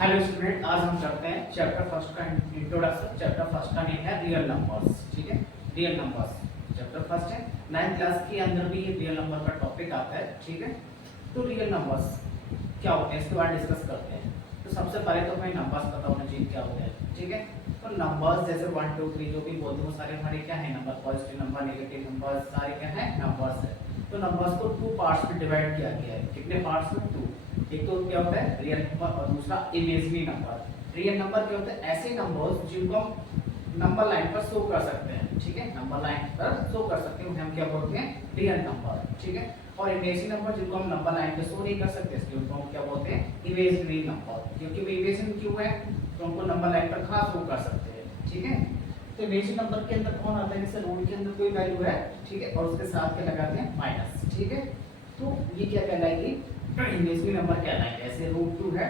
Hello student, आज हम करते हैं चैप्टर फर्स्ट का इंट्रोडक्शन। चैप्टर फर्स्ट का नेम है रियल नंबर्स। ठीक है, रियल नंबर्स चैप्टर फर्स्ट है। 9th क्लास के अंदर भी ये रियल नंबर का टॉपिक आता है। ठीक है, तो रियल नंबर्स क्या होते हैं इसके बारे में डिस्कस करते हैं। तो सबसे पहले तो हमें नंबर्स पता होना चाहिए क्या होता है। ठीक है, तो नंबर्स जैसे 1 2 3 जो भी बोलते हैं वो सारे हमारे क्या है number, positive number, negative number, सारे क्या है नंबर्स है। तो नंबर्स को 2 पार्ट्स में डिवाइड किया गया है। कितने पार्ट्स में? 2। एक तो क्या होता है रियल नंबर और दूसरा इमेजिनरी नंबर। रियल नंबर क्या होता है? ऐसे नंबर्स जिनको हम नंबर लाइन पर शो कर सकते हैं। ठीक है, नंबर लाइन पर शो कर सकते हैं हम क्या बोलते हैं? Real number. ठीक है, और इमेजिनरी नंबर जिनको हम नंबर लाइन पे शो नहीं कर सकते इसलिए उनको हम क्या बोलते हैं? Imaginary number. क्योंकि वो इमेजिन क्यों है तो उनको नंबर लाइन पर कहाँ शो कर सकते हैं। ठीक है, तो इमेजिनरी नंबर के अंदर कौन आता है? जैसे रूट के अंदर कोई वैल्यू है, ठीक है, और उसके साथ क्या लगाते हैं? माइनस। ठीक है, तो ये क्या कहलाएगी? इमेजिनरी नंबर कहलाएंगे। ऐसे √2 है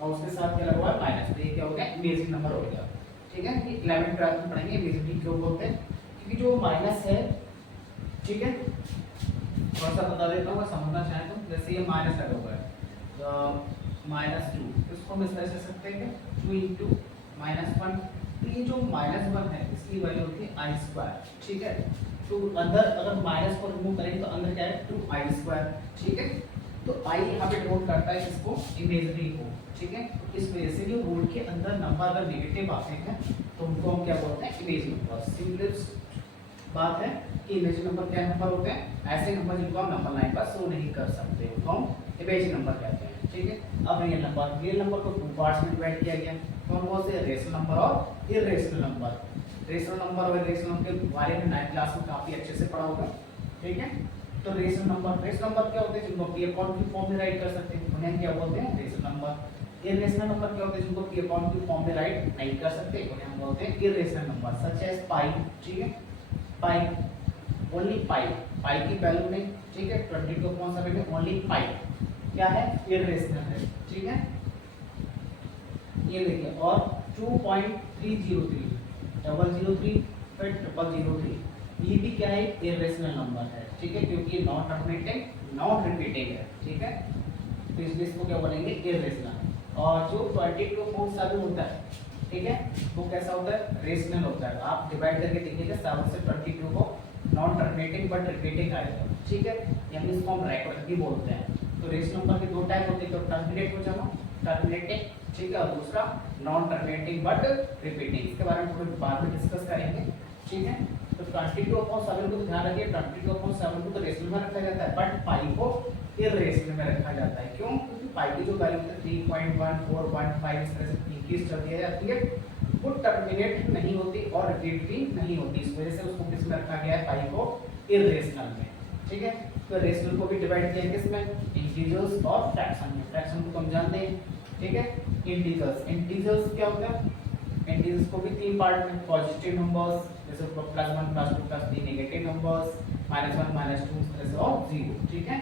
और उसके साथ क्या लगा हुआ है? माइनस। तो ये क्या हो गया? इमेजिनरी नंबर हो गया। ठीक है, ये 11th क्लास में पढ़ेंगे इमेजिनरी क्यों बोलते हैं, क्योंकि जो माइनस है, ठीक है, थोड़ा सा बता देता हूँ समझना चाहें तो। जैसे ये माइनस लगा हुआ है -2, इसको हम इस तरह से सकते हैं 2 × -1। तो ये जो -1 है इसकी वैल्यू होती है i²। ठीक है, तो अंदर अगर माइनस को रिमूव करेंगे तो अंदर क्या है? 2i²। ठीक है, तो i यहाँ पे डिनोट करता है इसको इमेजिनरी को। ठीक है, तो इस वजह से जो रूट के अंदर नंबर अगर नेगेटिव आते हैं तो उनको हम क्या बोलते हैं? Imaginary number. सिंपल बात है कि इमेजिनरी नंबर क्या नंबर होते हैं? ऐसे नंबर जिनको हम नंबर लाइन पर शो नहीं कर सकते उनको हम इमेजिनरी नंबर कहते हैं। ठीक है, अब रियल नंबर को 2 पार्ट्स में डिवाइड किया गया। कौन से? रेशनल नंबर और इर्रेशनल नंबर। रेशनल नंबर और इर्रेशनल नंबर के बारे में 9th क्लास में काफी अच्छे से पढ़ा होगा। ठीक है, तो रेशनल नंबर क्या होते हैं? जिनको पी अपॉन क्यू फॉर्म में राइट कर सकते हैं उन्हें क्या बोलते हैं? Rational number. इर्रेशनल नंबर क्या होते हैं? जिनको पी अपॉन क्यू फॉर्म में राइट नहीं कर सकते उन्हें हम बोलते हैं इर्रेशनल नंबर। सच एज पाई। ठीक है, पाई, ओनली पाई, पाई की वैल्यू नहीं। ठीक है, 22/7 में ओनली पाई क्या है? इर्रेशनल है। ठीक है, ये देखिए, और 2.303 003 फिर 003 ये भी क्या है? इर्रेशनल नंबर है। ठीक है, क्योंकि नॉट टर्मिनेटिंग नॉट रिपीटिंग है। ठीक है, तो इसलिए इसको क्या बोलेंगे? इर्रेशनल। और जो 22/7 होता है, ठीक है, वो कैसा होता है? रेशनल होता है। आप डिवाइड करके देखिएगा 7 से 22 को नॉन टर्मिनेटिंग बट रिपीटिंग आएगा। ठीक है, यानी इसको हम रैखिक भी बोलते हैं। तो रेशनल नंबर के 2 टाइप होते हैं, तो टर्मिनेट हो जाना टर्मिनेटिंग, ठीक है, और दूसरा नॉन टर्मिनेटिंग बट रिपीटिंग। इसके बारे में थोड़ी बाद में डिस्कस करेंगे। ठीक है, तो 22/7 को ध्यान रखिए, 22/7 को तो रेशनल में रखा जाता है बट पाई को इर्रेशनल में रखा जाता है। क्यों? क्योंकि पाई की जो वैल्यू है 3.1 4.5 इस तरह से इंक्रीज कर दिया जाती है, वो टर्मिनेट नहीं होती और रिपीट भी नहीं होती। इस वजह से उसको किस में रखा गया है? पाई को इर्रेशनल में। ठीक है, तो रेशनल को भी डिवाइड किया किसमें? इंटीजर्स और फ्रैक्शन में। फ्रैक्शन को हम जानते हैं। ठीक है, इंटीजर्स क्या होता है? इंटीजर्स को भी 3 पार्ट में, पॉजिटिव नंबर्स जैसे +1 +2 +3, नेगेटिव नंबर्स -1 -2 इस तरह से, और 0। ठीक है,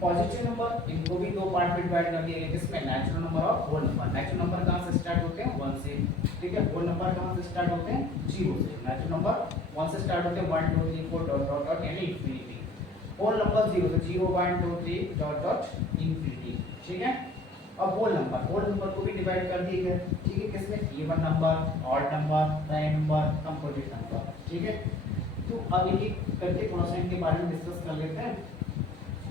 पॉजिटिव नंबर इनको भी 2 पार्ट में डिवाइड कर दिया गया, किसमें? नेचुरल नंबर और होल नंबर। नेचुरल नंबर कहाँ से स्टार्ट होते हैं? 1 से। ठीक है, होल नंबर कहाँ से स्टार्ट होते हैं? 0 से। नेचुरल नंबर 1 से स्टार्ट होते हैं, 1 2 3 4 डॉट डॉट डॉट यानी इंफिनिटी। होल नंबर 0 से 0 1 2 3 डॉट डॉट इंफिनिटी। ठीक है, अब होल नंबर को भी डिवाइड कर दिए गए। ठीक है, किसमें? Even number, odd number, prime number, composite number. ठीक है, तो अब एक करके थोड़ा सा इनके बारे में डिस्कस कर लेते हैं।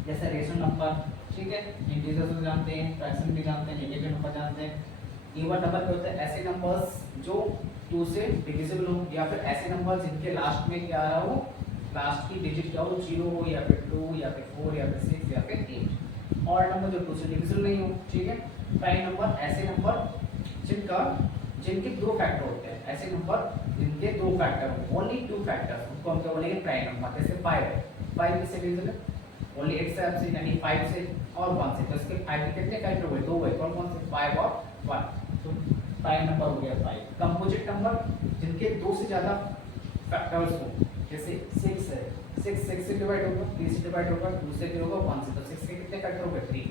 जैसे रेशनल नंबर, ठीक है, इंटीजर्स भी जानते हैं, फ्रैक्शन भी जानते हैं, नेगेटिव नंबर जानते हैं। इवन नंबर क्या होता है? ऐसे नंबर्स जो 2 से डिविजिबल हो, या फिर ऐसे नंबर जिनके लास्ट में क्या आ रहा हो, लास्ट की डिजिट क्या हो? 0 हो, या फिर 2 या फिर 4 या फिर 6 या फिर 8। ऑड नंबर जो 2 से डिविजिबल नहीं हो। ठीक है, प्राइम नंबर ऐसे नंबर जिनके 2 फैक्टर होते हैं। ऐसे नंबर जिनके 2 फैक्टर हो, ओनली 2 फैक्टर्स, उनको हम क्या बोलेंगे? Prime number. जैसे 5 है, 5 किससे डिविजिबल है? ओनली 8 से, यानी 5 से और 1 से। तो इसके 5 के कितने फैक्टर हुए? 2 हुए। कौन से? 5 और 1। तो प्राइम नंबर हो गया 5। कंपोजिट नंबर जिनके 2 से ज्यादा फैक्टर्स हो, जैसे 6 है, 6 से डिवाइड होगा, 3 से डिवाइड होगा, 2 से होगा, 1 से। तो 6 के कितने फैक्टर हो गए? 3।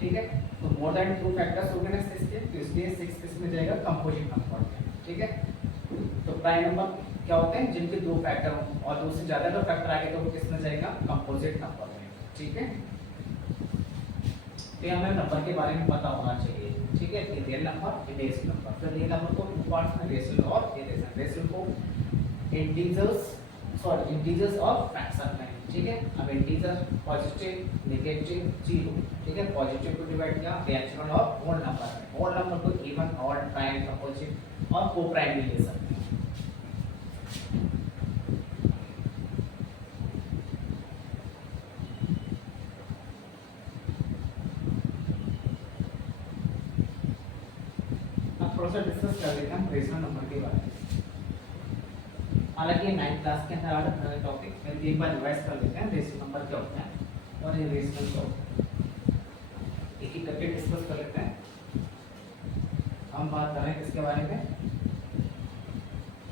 ठीक है, तो मोर देन 2 फैक्टर्स हो गए ना 6 के, तो इसलिए 6 किस में जाएगा? कंपोजिट नंबर में। ठीक है, तो प्राइम नंबर क्या होते हैं? जिनके 2 फैक्टर हो और 2 से ज्यादा का फैक्टर आ गए तो वो किस में जाएगा? कंपोजिट नंबर में। ठीक है, तो हमें नंबर के बारे में पता होना चाहिए, ठीक है। Real number, irrational number. तो रियल नंबर को टू पार्ट्स में, रेशनल और इरेशनल। रेशनल को इंटीजर्स और फ्रैक्शन में, ठीक है। अब इंटीजर पॉजिटिव, नेगेटिव, जीरो, ठीक है। पॉजिटिव को डिवाइड किया रैशनल और होल नंबर में। होल नंबर को इवन, ऑड, प्राइम, कंपोजिट और को प्राइम भी ले सकते हैं। थोड़ा सा डिस्कस कर लेते हैं रेशनल नंबर के बारे में। हालांकि 9th क्लास के अंदर आधा टॉपिक फिर एक बार रिवाइज कर लेते हैं रेशनल नंबर क्या होता है और ये रेशनल क्या होता है, एक एक करके डिस्कस कर लेते हैं। हम बात कर रहे हैं किसके बारे में,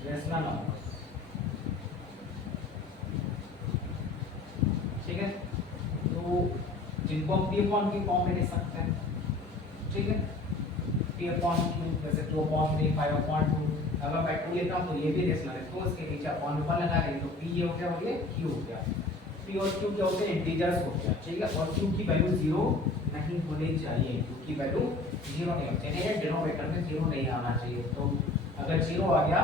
रेशनल नंबर, ठीक है। तो जिनको हम पी अपॉन क्यू फॉर्म में लिख सकते हैं, ठीक है। पी अपॉन क्यू जैसे 2/3, 5/2। अगर मैं 2 लेता हूँ तो ये भी रेशनल है, तो इसके नीचे अपॉन ऊपर लगा लेंगे तो पी ये हो गया और ये क्यू हो गया। पी और क्यू क्या होते हैं, इंटीजर्स हो गया, ठीक है। और क्यू की वैल्यू 0 नहीं होनी चाहिए, क्यू की वैल्यू 0 नहीं होनी चाहिए, डिनोमिनेटर में 0 नहीं आना चाहिए। तो अगर 0 आ गया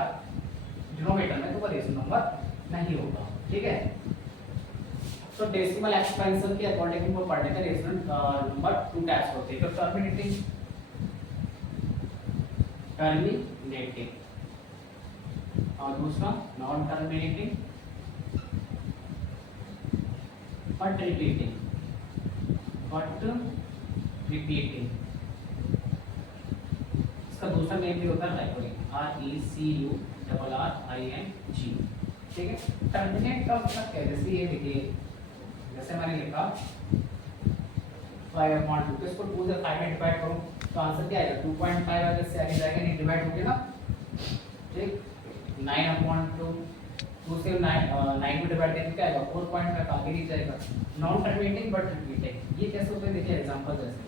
डिनोमिनेटर में तो वो रेशनल नंबर नहीं होगा, ठीक है। तो डेसिमल एक्सपेंशन के अकॉर्डिंग वो पढ़ने का रेशनल नंबर 2 टाइप्स होते हैं। तो टर्मिनेटिंग और दूसरा नॉन टर्मिनेटिंग बट रिपीटिंग, इसका दूसरा नेम भी होता है रेकरिंग, RECURRING, ठीक है। टर्मिनेट का मतलब क्या है, जैसे ये देखिए, जैसे मैंने लिखा 5/2, तो इसको 2 से 5 में डिवाइड करूं तो आंसर क्या आएगा, 2.5 आगे से आगे जाएगा, नहीं डिवाइड होगे ना, ठीक। 9/2, 2 से 9 को डिवाइड करेंगे क्या आएगा, 4.5 आगे नहीं जाएगा। नॉन टर्मिनेटिंग बट रिपीटिंग, ये कैसे होता है देखिए एग्जांपल जैसे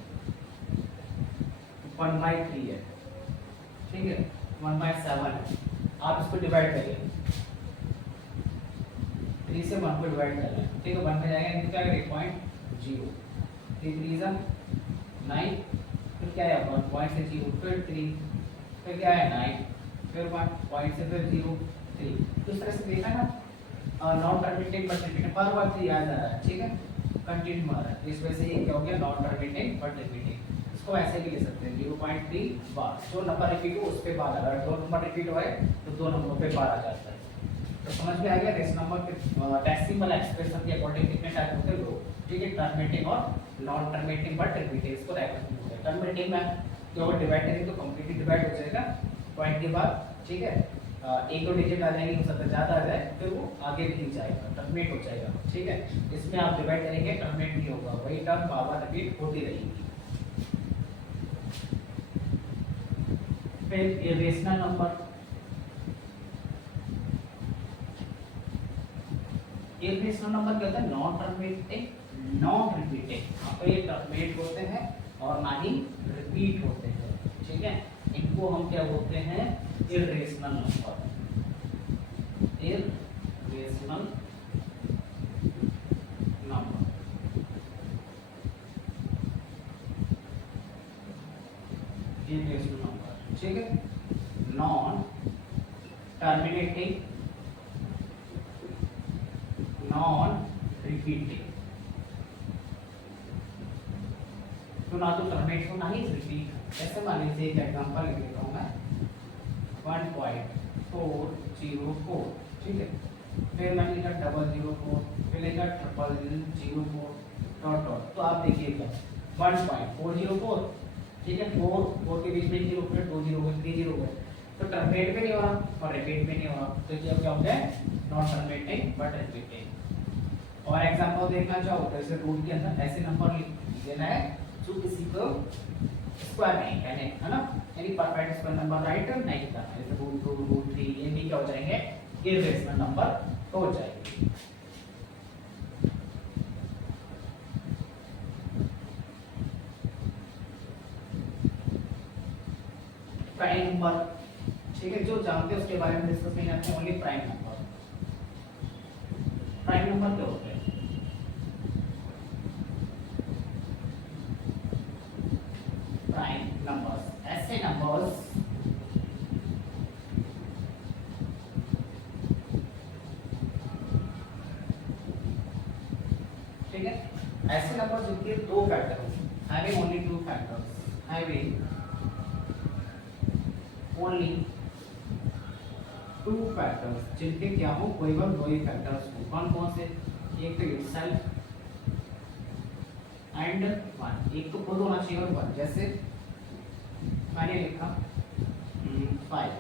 1/3 है, ठीक है, 1/7 है। आप इसको डिवाइड करिए, 3 से 1 को डिवाइड कर रहे हैं, ठीक है। 1 में जाएगा नहीं क्या आएगा 0.0, 3 3 9, फिर क्या है 1 पॉइंट से 0, फिर 3, फिर क्या है 9, फिर 1 पॉइंट से फिर 0 3। तो इस तरह से देखा ना, नॉन टर्मिनेटिंग बट रिपीटिंग, बार बार से याद आ रहा है, ठीक है, कंटिन्यू आ रहा है। इस वजह से ये क्या हो गया, नॉन टर्मिनेटिंग बट रिपीटिंग। इसको ऐसे भी ले सकते हैं 0.3 बार, जो नंबर रिपीट हो उस पे बार, अगर 2 नंबर रिपीट हुआ है तो 2 नंबरों पे बार आ जाता है। तो समझ में आ गया रेशनल नंबर के डेसिमल एक्सप्रेशन के अकॉर्डिंग कितने टाइप होते हैं लोग, ठीक है। टर्मिनेटिंग और नॉन टर्मिनेटिंग बट रिपीटिंग, इसको रेकरिंग होता है। टर्मिनेटिंग में जो अगर डिवाइड करेंगे तो कंप्लीटली डिवाइड हो जाएगा पॉइंट के बाद, ठीक है। एक दो डिजिट आ जाएंगे, हो सकता है ज्यादा आ जाए, फिर वो आगे नहीं जाएगा, टर्मिनेट हो जाएगा, ठीक है। इसमें आप डिवाइड करेंगे टर्मिनेट नहीं होगा, वही टर्म बार बार रिपीट होती रहेगी। फिर इरेशनल नंबर, इरेशनल नंबर क्या होता है, नॉन टर्मिनेटिंग नॉन रिपीटिंग, यहाँ पे ये टर्मिनेट होते हैं और ना ही रिपीट होते हैं, ठीक है। इनको हम क्या बोलते हैं, irrational number, irrational number, irrational number, ठीक है। नॉन टर्मिनेटिंग नॉन रिपीटिंग, तो ना तो टर्मिनेट हो ना ही रिपीट। ऐसे मान लीजिए एक एग्जांपल लिख देता हूं मैं 1.404, ठीक है। फिर मैंने लिखा 004, फिर लिखा 0004 डॉट डॉट। तो आप देखिएगा 1.404, ठीक है, 4 के बीच में 0, फिर 2 0 हो गए, 3 0 हो गए, तो टर्मिनेट भी नहीं हो रहा और रिपीट भी नहीं हो रहा, तो ये क्या हो गया, नॉन टर्मिनेटिंग बट रिपीटिंग। और एग्जांपल देखना चाहो तो ऐसे रूट के अंदर ऐसे नंबर लेना है जो किसी को स्क्वायर नहीं कहने, है ना, यानी परफेक्ट स्क्वायर नंबर राइट नहीं करना, जैसे √2 √3 ये भी क्या हो जाएंगे, इरेशनल नंबर हो जाएंगे। प्राइम नंबर, ठीक है, जो जानते हैं उसके बारे में डिस्कस नहीं करते, only prime number. Prime number क्या होता है, ऐसे नंबर्स ठीक है, ऐसे नंबर जिनके दो फैक्टर हो, having only two factors, having only two factors, जिनके क्या हो केवल दो ही फैक्टर्स हो। कौन कौन से? एक तो इटसेल्फ एंड वन, एक तो खुद होना चाहिए और वन। जैसे मैंने लिखा 5,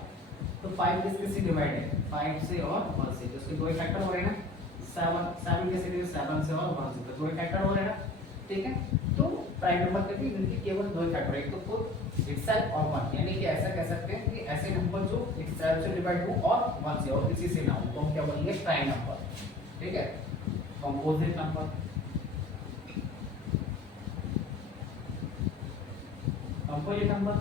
तो 5 किसके से डिवाइड है? 5 से और 1 से, तो उसके दो ही फैक्टर हो रहे हैं ना। 7 किससे डिवाइड? 7 से और 1 से, तो दो ही फैक्टर हो रहे हैं ना। ठीक है, तो प्राइम नंबर के इनके केवल दो ही फैक्टर, एक तो खुद इटसेल्फ और 1, यानी कि ऐसा कह सकते हैं कि ऐसे नंबर जो इटसेल्फ से डिवाइड हो और 1 से और किसी से ना हो, तो हम क्या बोलेंगे? Prime number. ठीक है, composite number, composite number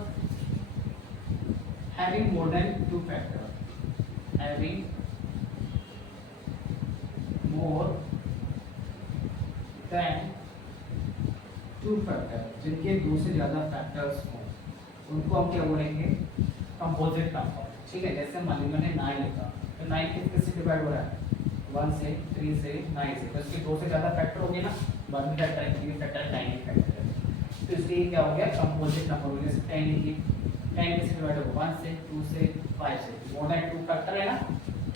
having more than two factor, having more than two factor, जिनके दो से ज्यादा फैक्टर्स हो उनको हम क्या बोलेंगे? Composite number. ठीक है, जैसे मान लीजिए मैंने 9 लिखा, तो 9 किससे डिवाइड हो रहा है? 1 से, 3 से, 9 से, तो इसके दो से ज्यादा फैक्टर हो गए ना। 1 फैक्टर है, 3 फैक्टर है, 9 फैक्टर है, तो इसलिए क्या हो गया? कंपोजिट नंबर हो गया। जैसे 10 लिखिए, 10 किससे डिवाइड होगा? 1 से, 2 से, 5 से, मोर देन 2 फैक्टर है ना,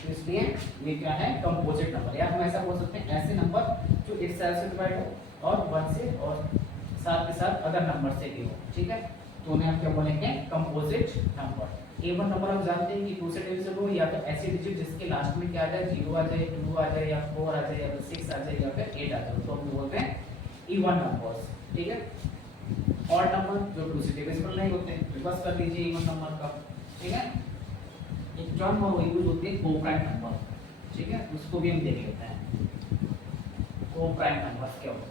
तो इसलिए ये क्या है? Composite number. या हम ऐसा बोल सकते हैं ऐसे नंबर जो एक सेल्फ से डिवाइड हो और 1 से और साथ के साथ अदर नंबर से भी हो। ठीक है, तो उन्हें हम क्या बोलेंगे? Composite number. इवन नंबर हम जानते हैं कि 2 से डिविजिबल हो, या तो ऐसे डिजिट जिसके लास्ट में क्या आ जाए? 0 आ जाए, 2 आ जाए, या 4 आ जाए, या फिर 6 आ जाए, या फिर 8 आ जाए, तो हम बोलते हैं इवन नंबर्स। ठीक है, और नंबर जो 2 से डिविजिबल नहीं होते, रिवर्स कर लीजिए इवन नंबर का। ठीक है, एक टर्म और यूज होती है को-प्राइम नंबर। ठीक है, उसको भी हम देख लेते हैं। को-प्राइम नंबर्स क्या होते हैं?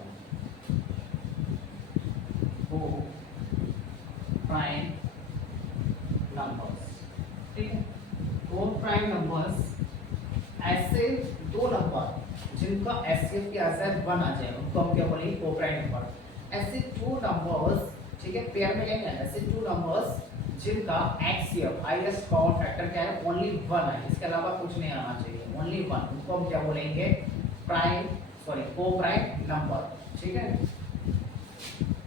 को-प्राइम नंबर्स, ठीक है, को-प्राइम नंबर्स ऐसे दो नंबर जिनका एचसीएफ के आंसर 1 आ जाए उनको हम क्या बोलेंगे? Co-prime number. ऐसे टू नंबर्स, ठीक है, पेयर में लेंगे, ऐसे टू नंबर्स जिनका एचसीएफ हाईएस्ट कॉमन फैक्टर क्या है? ओनली 1 है, इसके अलावा कुछ नहीं आना चाहिए, ओनली 1, उनको हम क्या बोलेंगे? Prime sorry co-prime number. ठीक है,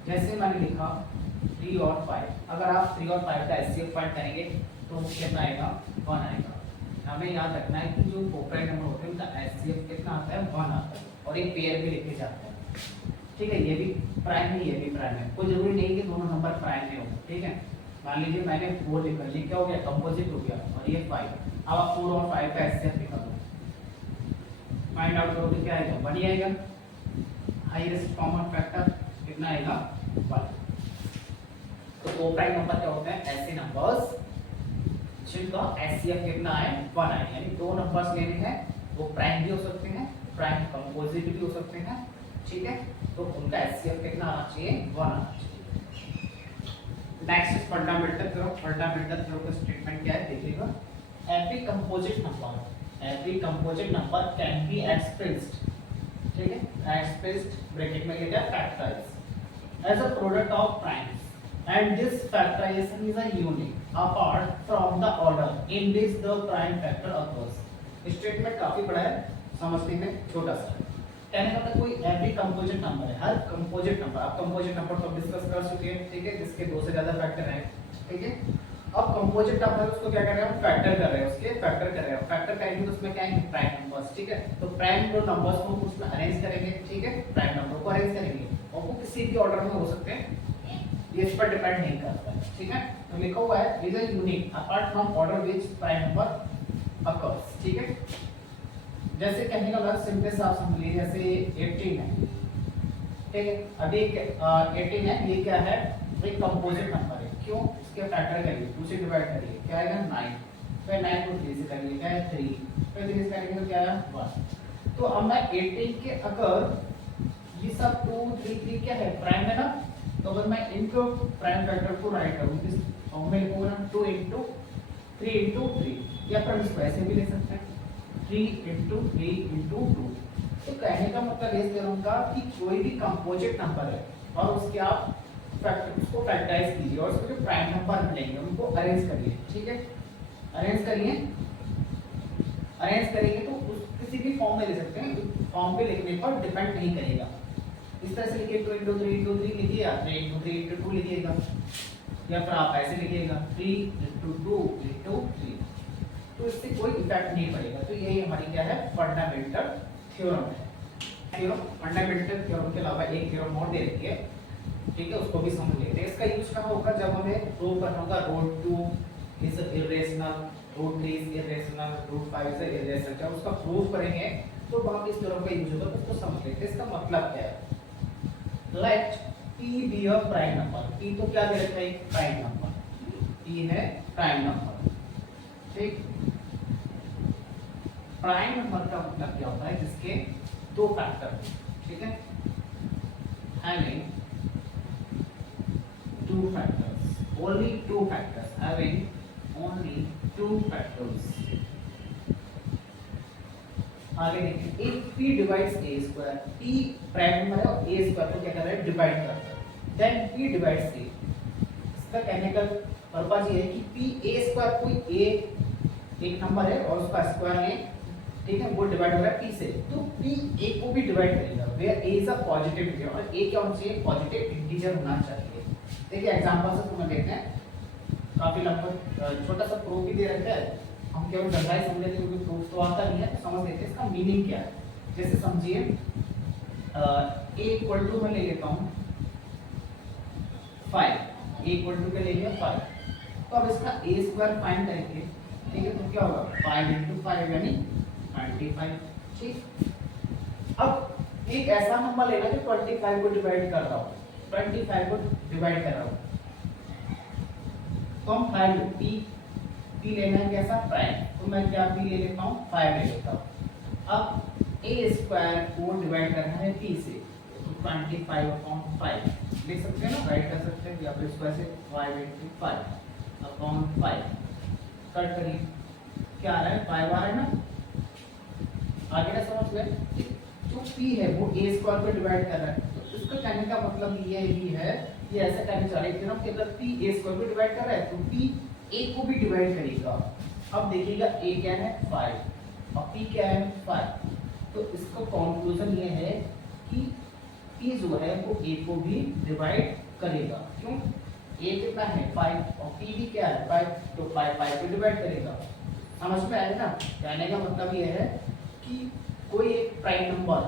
जैसे मैंने लिखा 3 और 5, अगर आप 3 और 5 का एचसीएफ फाइंड करेंगे तो कितना आएगा? 1 आएगा। हमें याद रखना है कि जो को-प्राइम नंबर होते हैं उनका एचसीएफ कितना आता है? 1 आता है, और एक पेयर भी लिखे जाते हैं। ठीक है, ये भी प्राइम है, ये भी प्राइम है, कोई जरूरी नहीं कि दोनों नंबर प्राइम में हो। ठीक है, मान लीजिए मैंने 4 लिखा, ये क्या हो गया? कंपोजिट हो गया, और ये 5। अब आप 4 और 5 का एचसीएफ निकाल दो, फाइंड आउट करो तो क्या आएगा? 1 ही आएगा। हाईएस्ट कॉमन फैक्टर कितना आएगा? 1। तो को-प्राइम नंबर क्या होते हैं? ऐसे नंबर्स जिनका एचसीएफ कितना है? 1 है, यानी दो नंबर्स लेने हैं, वो प्राइम भी हो सकते हैं, प्राइम कंपोजिट भी हो सकते हैं। ठीक है, तो उनका एचसीएफ कितना आना चाहिए? 1 आना चाहिए। Next is fundamental theorem. Fundamental theorem का स्टेटमेंट क्या है देखिएगा? Every composite number can be expressed, ठीक है, एक्सप्रेस्ड ब्रैकेट में लिखा है factorise as a product of primes, and this factorization is a unique apart from the order in which the prime factor occurs. Statement काफी बड़ा है, समझने में छोटा सा है। कहने का मतलब कोई एवरी कंपोजिट नंबर है, हर कंपोजिट नंबर, आप कंपोजिट नंबर तो डिस्कस कर चुके हैं। ठीक है, जिसके दो से ज्यादा फैक्टर हैं। ठीक है, अब कंपोजिट नंबर उसको क्या कर रहे हैं? हम फैक्टर कर रहे हैं, उसके फैक्टर कर रहे हैं। फैक्टर करेंगे तो उसमें क्या है? Prime numbers. ठीक है, तो प्राइम जो नंबर्स को उसमें अरेंज करेंगे। ठीक है, प्राइम नंबर को अरेंज करेंगे, और वो किसी भी ऑर्डर में हो सकते हैं, ये इस पर डिपेंड नहीं करता है। ठीक है, तो लिखा हुआ है is a unique apart from order which prime number occurs. ठीक है, जैसे कहने का मतलब सिंपल सा आप समझ लीजिए, जैसे 18 है। ठीक है, अभी 18 है, ये क्या है? एक कंपोजिट नंबर है। क्यों? इसके फैक्टर करिए, 2 से डिवाइड करिए, क्या आएगा? 9। फिर 9 को 3 से करिए, क्या है? 3। फिर 3 से करेंगे तो क्या है? 1। तो अब मैं 18 के अगर ये सब 2 3 3 क्या है? प्राइम है ना, तो अगर मैं इनको प्राइम फैक्टर को राइट करूं इस फॉर्म में लिखूंगा 2 * 3 * 3, या फिर इसको ऐसे भी लिख सकते हैं 3 * 3 * 2। तो कहने का मतलब इस करूंगा कि कोई भी कंपोजिट नंबर है और उसके आप उसको फैक्टराइज कीजिए और उसमें जो प्राइम नंबर मिलेंगे उनको अरेंज करिए, ठीक है। अरेंज करिए, अरेंज करेंगे तो किसी भी फॉर्म में ले सकते हैं, फॉर्म पे लिखने पर डिपेंड नहीं करेगा। इस तरह से लिखिए 2 × 3 × 3 लिखिए या 3 × 3 × 2 लिखिएगा, या फिर आप ऐसे लिखिएगा 3 × 2 × 3, तो इससे कोई इफेक्ट नहीं पड़ेगा। तो यही हमारी क्या है, फंडामेंटल थ्योरम है। थ्योरम, फंडामेंटल थ्योरम के अलावा एक थ्योरम और दे रखी है, ठीक है, उसको भी समझ लेते हैं। इसका यूज कहाँ होगा, जब हमें प्रूव करना होगा root 2 is irrational, root 3 is irrational, root 5 is irrational. जब उसका प्रूव करेंगे तो वहां पे इस थ्योरम का यूज होगा, तो उसको समझ लेते हैं। इसका मतलब क्या है, let p be a prime number. p तो क्या दे रखा है, एक प्राइम नंबर, p है प्राइम नंबर, ठीक। प्राइम नंबर का मतलब क्या होता है, जिसके दो फैक्टर, ठीक है, having two factors, only two factors, having only two factors। आगे देखिए, if p divides a square, p prime number है और a स्क्वायर को क्या कर रहा है, डिवाइड कर रहा है, then p divides a। इसका कहने का पर्पस ये है कि p a स्क्वायर कोई a एक नंबर है और उसका स्क्वायर है, ठीक है, वो डिवाइड हो रहा है p से, तो p a को भी डिवाइड करेगा, where a is a positive integer, और a क्या होना चाहिए, पॉजिटिव इंटीजर होना चाहिए। देखिए एग्जांपल से समझ लेते हैं, काफी लगभग छोटा सा प्रूफ भी दे रखा है, हम केवल जनरल ही समझ लेते हैं क्योंकि प्रूफ तो आता नहीं है, तो समझ लेते हैं इसका मीनिंग क्या है। जैसे समझिए a इक्वल टू मैं ले लेता हूँ 5, a इक्वल टू क्या ले लिया 5, तो अब इसका a स्क्वायर फाइंड करेंगे, ठीक है, तो क्या होगा 5 × 5 यानी 25, ठीक। अब एक ऐसा नंबर लेना जो 25 को डिवाइड कर रहा हो, 25 को डिवाइड कर रहा हो, तो हम 5 p लेना है कैसा, प्राइम, तो मैं क्या p ले लेता हूँ 5 ले लेता हूँ। अब a स्क्वायर को डिवाइड करना है p से, तो 25/5 लिख सकते हैं ना, राइट कर सकते हैं, या फिर स्क्वायर से 5/5 कट करिए, क्या आ रहा है 5 आ रहा है ना, आगे ना समझ गए। जो p है वो a स्क्वायर को डिवाइड कर रहा है, तो इसका कहने का मतलब ये ही है, ये ऐसा कहने जा रहे हैं कि अगर p a स्क्वायर को डिवाइड कर रहा है तो p a को भी डिवाइड करेगा। अब देखिएगा a क्या है 5 और p क्या है 5, तो इसका कंक्लूजन ये है कि p जो है वो a को भी डिवाइड करेगा। क्यों, a कितना है 5 और p भी क्या है 5, तो 5 को डिवाइड करेगा। समझ में आया ना, कहने का मतलब ये है कि कोई एक प्राइम नंबर,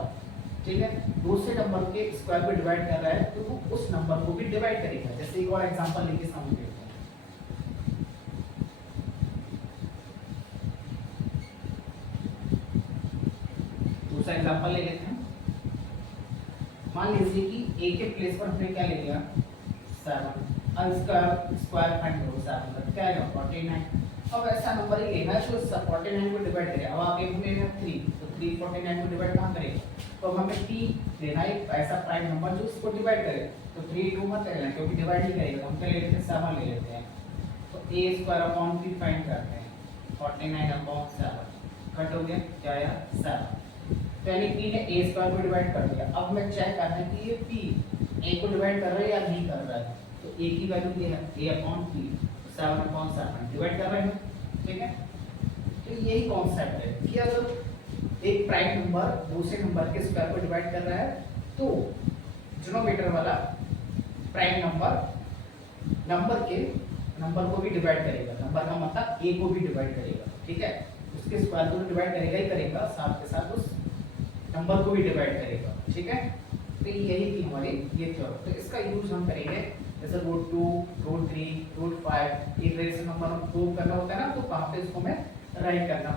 ठीक है, दूसरे नंबर के स्क्वायर को डिवाइड कर रहा है, तो वो उस नंबर को भी डिवाइड करेगा। जैसे एक और एग्जांपल लेके समझ लेते हैं, दूसरा एग्जांपल ले लेते हैं। मान लीजिए कि a के प्लेस पर हमने क्या ले लिया 7, अब इसका स्क्वायर फाइंड करो 7 का क्या आएगा 49। अब ऐसा नंबर ही लेना है जो 49 को डिवाइड करे। अब आप एक लेना 3, तो 3 49 को डिवाइड कहां करेगा, तो हमें p लेना है ऐसा प्राइम नंबर जो इसको डिवाइड करे, तो 3 2 मत लेना क्योंकि डिवाइड नहीं करेगा, हम क्या ले लेते हैं 7 ले लेते हैं, तो a² फाइंड करते हैं 49/7 कट हो गया, क्या आया 7, तो यानी p ने a स्क्वायर को डिवाइड कर दिया। अब मैं चेक करना है कि ये p a को डिवाइड कर रहा है या नहीं कर रहा है, तो a की वैल्यू क्या है a/p 7/7 डिवाइड कर रहे हैं, ठीक है। तो यही कॉन्सेप्ट है कि अगर एक प्राइम नंबर दूसरे नंबर के स्क्वायर को डिवाइड कर रहा है तो डिनोमिनेटर वाला प्राइम नंबर के नंबर को भी डिवाइड करेगा, नंबर का मतलब a को भी डिवाइड करेगा, ठीक है, उसके स्क्वायर को डिवाइड करेगा ही करेगा, साथ के साथ उस नंबर को भी डिवाइड करेगा, ठीक है। तो यही थी हमारी ये थ्योरम। तो इसका यूज हम करेंगे जैसे रूट 2 रूट 3 रूट 5 एक रेशनल नंबर प्रूव करना होता है ना, तो वहां पे इसको मैं राइट करना पड़ता है।